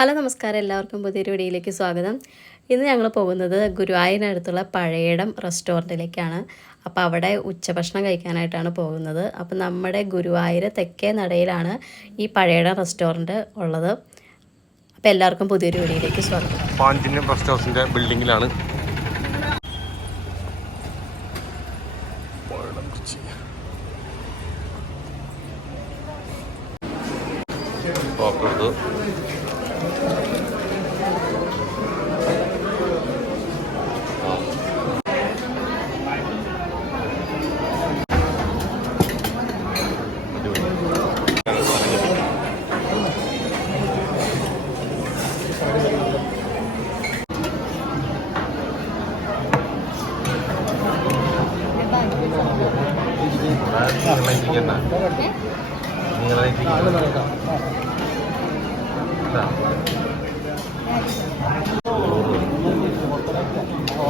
Hello നമസ്കാരം, എല്ലാവർക്കും പുതിയൊരു വീഡിയോയിലേക്ക് സ്വാഗതം. ഇന്ന് ഞങ്ങൾ പോകുന്നത് ഗുരുവായൂരിനടുത്തുള്ള പഴയടം റെസ്റ്റോറൻറ്റിലേക്കാണ്. അപ്പോൾ അവിടെ ഉച്ചഭക്ഷണം കഴിക്കാനായിട്ടാണ് പോകുന്നത്. അപ്പോൾ നമ്മുടെ ഗുരുവായൂർ തെക്കേ നടയിലാണ് ഈ പഴയടം റെസ്റ്റോറൻറ്റ് ഉള്ളത്. അപ്പോൾ എല്ലാവർക്കും പുതിയൊരു വീഡിയോയിലേക്ക് സ്വാഗതം. പാഞ്ചിന്യം റെസ്റ്റോറൻറ്റിൻ്റെ ബിൽഡിങ്ങിലാണ്.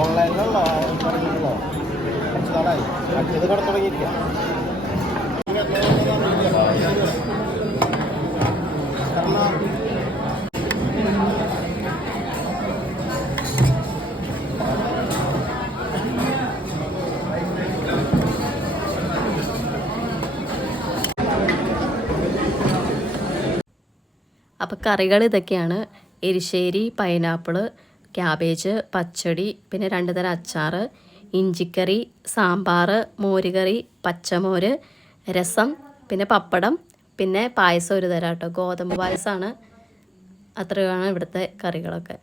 ഓൺലൈനിലുള്ള കുറച്ച് നാളായി മറ്റേത് കട തുടങ്ങിയിട്ടില്ല. അപ്പോൾ കറികൾ ഇതൊക്കെയാണ്: എരിശ്ശേരി, പൈനാപ്പിൾ, ക്യാബേജ്, പച്ചടി, പിന്നെ 2 തരം അച്ചാർ, ഇഞ്ചിക്കറി, സാമ്പാർ, മോരുകറി, പച്ചമോര്, രസം, പിന്നെ പപ്പടം, പിന്നെ പായസം 1 തരം കേട്ടോ, ഗോതമ്പ് പായസമാണ്. അത്രയാണ് ഇവിടുത്തെ കറികളൊക്കെ.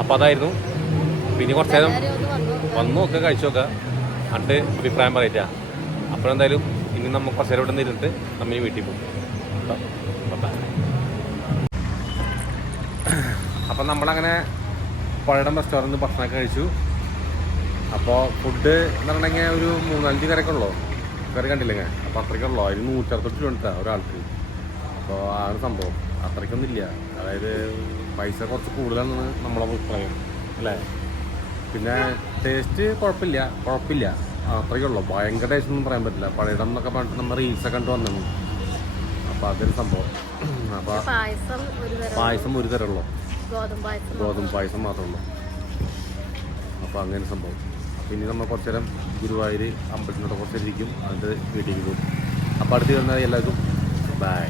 അപ്പോൾ അതായിരുന്നു. പിന്നെ കുറച്ച് നേരം വന്നു നോക്കുക, കഴിച്ചു നോക്കുക, എന്നിട്ട് അഭിപ്രായം പറയില്ല. അപ്പോഴെന്തായാലും ഇനി നമ്മൾ കുറച്ച് നേരം ഇവിടെ നിന്ന് ഇരുന്നിട്ട് നമ്മൾ വീട്ടിൽ പോകും. അപ്പം നമ്മളങ്ങനെ പഴയടം റെസ്റ്റോറൻറ്റ് ഭക്ഷണമൊക്കെ കഴിച്ചു. അപ്പോൾ ഫുഡ് എന്ന് പറഞ്ഞിട്ടുണ്ടെങ്കിൽ ഒരു 3-5 കറിയൊക്കെ ഉള്ളൂ. കറി കണ്ടില്ലെങ്കിൽ അപ്പോൾ അത്രയ്ക്കുള്ളൂ. അതിന് 160 രൂപ ഉണ്ടാ ഒരാൾക്ക്. അപ്പോൾ ആ ഒരു സംഭവം അത്രയ്ക്കൊന്നും ഇല്ല. അതായത് പൈസ കുറച്ച് കൂടുതലാണെന്ന് നമ്മളെ അഭിപ്രായം അല്ലേ. പിന്നെ ടേസ്റ്റ് കുഴപ്പമില്ല അത്രയ്ക്കുള്ളൂ. ഭയങ്കര ടേസ്റ്റ് ഒന്നും പറയാൻ പറ്റില്ല. പഴയടം എന്നൊക്കെ പറഞ്ഞിട്ട് നമ്മൾ റീൽസൊക്കെ കണ്ടു വന്നു. അപ്പോൾ അതൊരു സംഭവം. അപ്പോൾ പായസം ഒരു തരമുള്ളൂ, ഗോതമ്പ് പായസം മാത്രമേ ഉള്ളൂ. അപ്പോൾ അങ്ങനെ സംഭവം. പിന്നെ നമ്മൾ കുറച്ച് നേരം ഗുരുവായൂർ അമ്പലത്തിനോട് കുറച്ച് ഇരിക്കും, അതിൻ്റെ വീട്ടിലേക്ക് പോകും. അപ്പോൾ അടുത്ത് വരുന്നത് എല്ലാവർക്കും ബൈ.